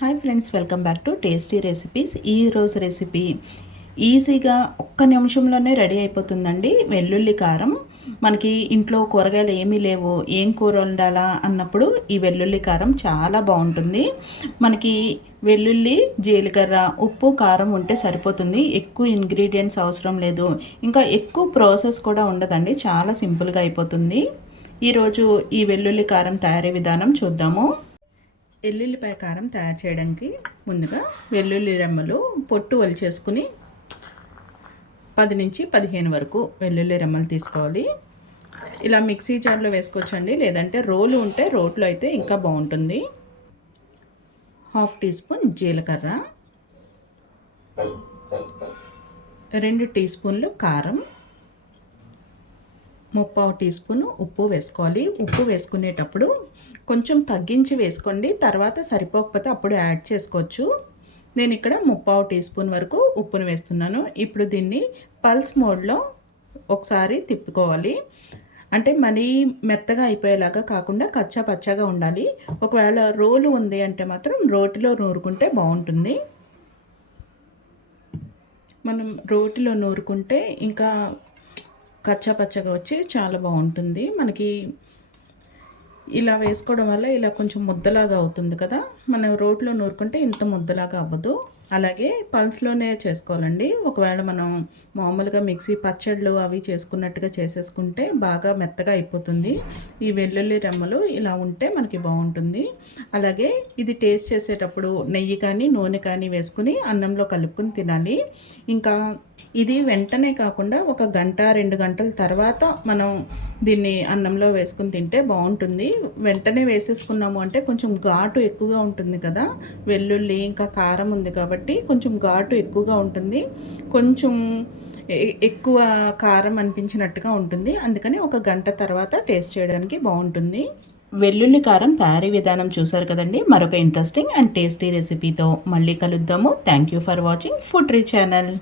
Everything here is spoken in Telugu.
Hi friends, welcome back to tasty recipes. ఈరోజు రెసిపీ ఈజీగా ఒక్క నిమిషంలోనే రెడీ అయిపోతుందండి. వెల్లుల్లి కారం. మనకి ఇంట్లో కూరగాయలు ఏమీ లేవు, ఏం కూర వండాలా అన్నప్పుడు ఈ వెల్లుల్లి కారం చాలా బాగుంటుంది. మనకి వెల్లుల్లి, జీలకర్ర, ఉప్పు, కారం ఉంటే సరిపోతుంది. ఎక్కువ ఇంగ్రీడియంట్స్ అవసరం లేదు. ఇంకా ఎక్కువ ప్రాసెస్ కూడా ఉండదండి. చాలా సింపుల్గా అయిపోతుంది. ఈరోజు ఈ వెల్లుల్లి కారం తయారీ విధానం చూద్దాము. ఎల్లుల్లిపాయ కారం తయారు చేయడానికి ముందుగా వెల్లుల్లి రెమ్మలు పొట్టు ఒలిచేసుకుని 10 నుంచి 15 వరకు వెల్లుల్లి రెమ్మలు తీసుకోవాలి. ఇలా మిక్సీ జార్లో వేసుకోవచ్చండి, లేదంటే రోలు ఉంటే రోట్లో అయితే ఇంకా బాగుంటుంది. 1/2 టీ స్పూన్ జీలకర్ర, 2 టీ స్పూన్లు కారం, 3/4 టీ స్పూన్ ఉప్పు వేసుకోవాలి. ఉప్పు వేసుకునేటప్పుడు కొంచెం తగ్గించి వేసుకోండి, తర్వాత సరిపోకపోతే అప్పుడు యాడ్ చేసుకోవచ్చు. నేను ఇక్కడ 3/4 టీ స్పూన్ వరకు ఉప్పును వేస్తున్నాను. ఇప్పుడు దీన్ని పల్స్ మోడ్లో ఒకసారి తిప్పుకోవాలి. అంటే మరీ మెత్తగా అయిపోయేలాగా కాకుండా కచ్చా పచ్చాగా ఉండాలి. ఒకవేళ రోలు ఉంది అంటే మాత్రం రోటిలో నూరుకుంటే బాగుంటుంది. మనం రోటిలో నూరుకుంటే ఇంకా కచ్చా పచ్చగా వచ్చి చాలా బాగుంటుంది. మనకి ఇలా వేసుకోవడం వల్ల ఇలా కొంచెం ముద్దలాగా అవుతుంది కదా. మనం రోట్లో నూరుకుంటే ఇంత ముద్దలాగా అవ్వదు. అలాగే పల్స్లోనే చేసుకోవాలండి. ఒకవేళ మనం మామూలుగా మిక్సీ పచ్చళ్ళు అవి చేసుకున్నట్టుగా చేసేసుకుంటే బాగా మెత్తగా అయిపోతుంది. ఈ వెల్లుల్లి రెమ్మలు ఇలా ఉంటే మనకి బాగుంటుంది. అలాగే ఇది టేస్ట్ చేసేటప్పుడు నెయ్యి కానీ నూనె కానీ వేసుకుని అన్నంలో కలుపుకుని తినాలి. ఇంకా ఇది వెంటనే కాకుండా ఒక గంట 2 గంటల తర్వాత మనం దీన్ని అన్నంలో వేసుకుని తింటే బాగుంటుంది. వెంటనే వేసేసుకున్నాము అంటే కొంచెం ఘాటు ఎక్కువగా ఉంటుంది కదా. వెల్లుల్లి ఇంకా కారం ఉంది కాబట్టి కొంచెం ఘాటు ఎక్కువగా ఉంటుంది. కొంచెం ఎక్కువ కారం అనిపించినట్టుగా ఉంటుంది. అందుకని ఒక గంట తర్వాత టేస్ట్ చేయడానికి బాగుంటుంది. వెల్లుల్లి కారం తయారీ విధానం చూసారు కదండి. మరొక ఇంట్రెస్టింగ్ అండ్ టేస్టీ రెసిపీతో మళ్ళీ కలుద్దాము. Thank you for watching food re channel.